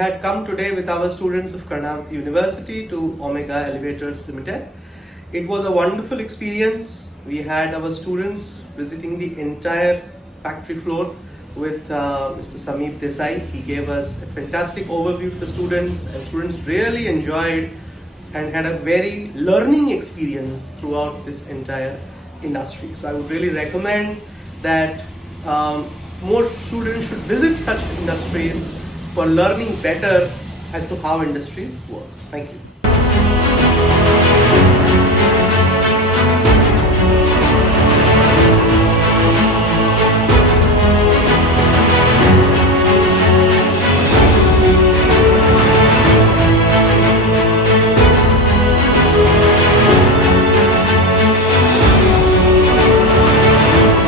had come today with our students of Karnavati University to Omega Elevators Limited. It was a wonderful experience. We had our students visiting the entire factory floor with Mr. Sameep Desai. He gave us a fantastic overview to the students, and students really enjoyed and had a very learning experience throughout this entire industry. So I would really recommend that more students should visit such industries for learning better as to how industries work. Thank you.